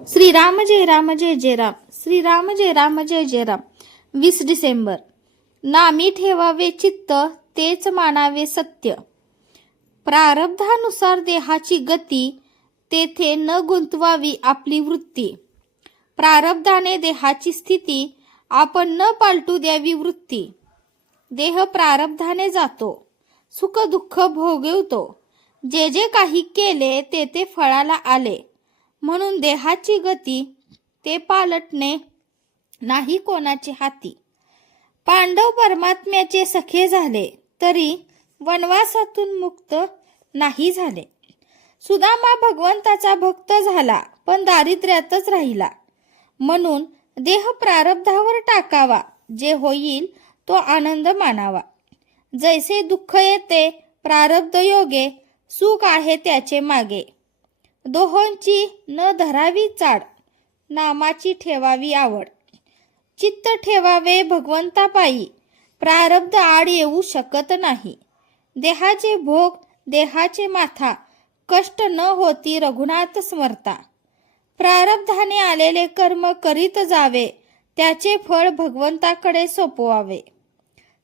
श्रीराम जय राम जय जय राम. श्रीराम जय राम जय जय राम. 20 डिसेंबर. नामी ठेवावे चित्त, तेच मानावे सत्य. प्रारब्धानुसार देहाची गती, तेथे न गुंतवावी आपली वृत्ती. प्रारब्धाने देहाची स्थिती, आपण न पालटू द्यावी वृत्ती. देह प्रारब्धाने जातो, सुख दुःख भोगवतो. जे जे काही केले ते ते फळाला आले. म्हणून देहाची गती ते पालटणे नाही कोणाचे हाती. पांडव परमात्म्याचे सखे झाले, तरी वनवासातून मुक्त नाही झाले. सुदामा भगवंताचा भक्त झाला, पण दारिद्र्यातच राहिला. म्हणून देह प्रारब्धावर टाकावा, जे होईल तो आनंद मानावा. जैसे दुःख येते प्रारब्ध योगे, सुख आहे त्याचे मागे. दोहोंची न धरावी चाड, नामाची ठेवावी आवड. चित्त ठेवावे भगवंतापायी, प्रारब्ध आड येऊ शकत नाही. देहाचे भोग देहाचे माथा, कष्ट न होती रघुनाथ स्मरता. प्रारब्धाने आलेले कर्म करीत जावे, त्याचे फळ भगवंताकडे सोपवावे.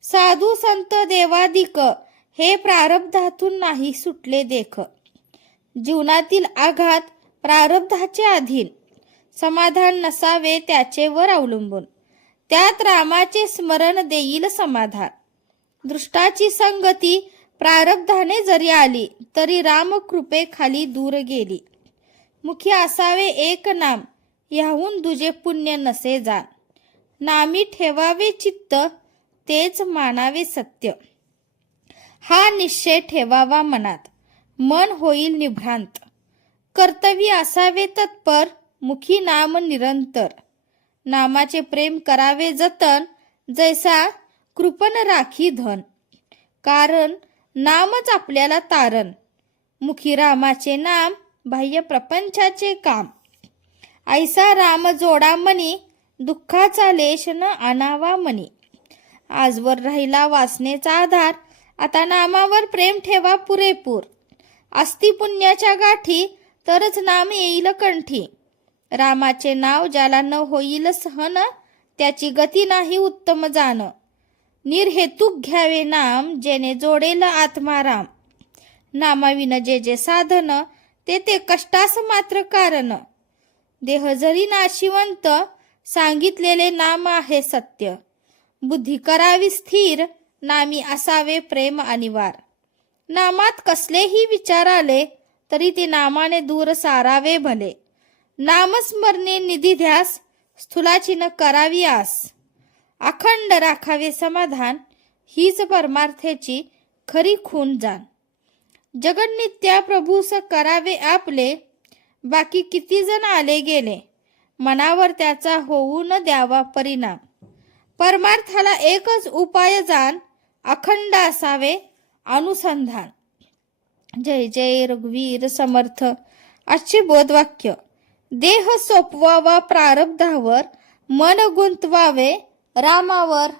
साधू संत देवादिक, हे प्रारब्धातून नाही सुटले देख. जीवनातील आघात प्रारब्धाचे अधीन, समाधान नसावे त्याचे वर अवलंबून. त्यात रामाचे स्मरण देईल समाधान. दृष्टाची संगती प्रारब्धाने जरी आली, तरी राम कृपेखाली दूर गेली. मुखी असावे एक नाम, ह्याहून दुजे पुण्य नसे जाण. नामी ठेवावे चित्त, तेच मानावे सत्य. हा निश्चय ठेवावा मनात, मन होईल निभ्रांत. कर्तव्य असावे तत्पर, मुखी नाम निरंतर. नामाचे प्रेम करावे जतन, जैसा कृपण राखी धन. कारण नामच आपल्याला तारण, मुखी रामाचे नाम बाह्य प्रपंचाचे काम. ऐसा राम जोडा मनी, दुःखाचा लेश न आणावा मनी. आजवर राहिला वासनेचा आधार, आता नामावर प्रेम ठेवा पुरेपूर. अस्ति पुण्याच्या गाठी, तरच नाम येईल कंठी. रामाचे नाव ज्याला न होईल सहन, त्याची गती नाही उत्तम जाण. निर्हेतुक घ्यावे नाम, जेने जोडेल आत्माराम. नामाविन जे जे साधन, ते ते कष्टास मात्र कारण. देह जरी नाशिवंत, सांगितलेले नाम आहे सत्य. बुद्धी करावी स्थिर, नामी असावे प्रेम अनिवार. नामात कसलेही विचार आले, तरी ते नामाने दूर सारावे भले. नामस्मरणे निधी ध्यास, स्थूलाची न करावी आस. अखंड राखावे समाधान, हीच परमार्थाची खरी खून जाण. जगन्नित्या प्रभूस करावे आपले, बाकी किती जण आले गेले. मनावर त्याचा होऊ न द्यावा परिणाम. परमार्थाला एकच उपाय जाण, अखंड असावे अनुसंधान. जय जय रघुवीर समर्थ. आजचे बोधवाक्य. देह सोपवावा प्रारब्धावर, मन गुंतवावे रामावर.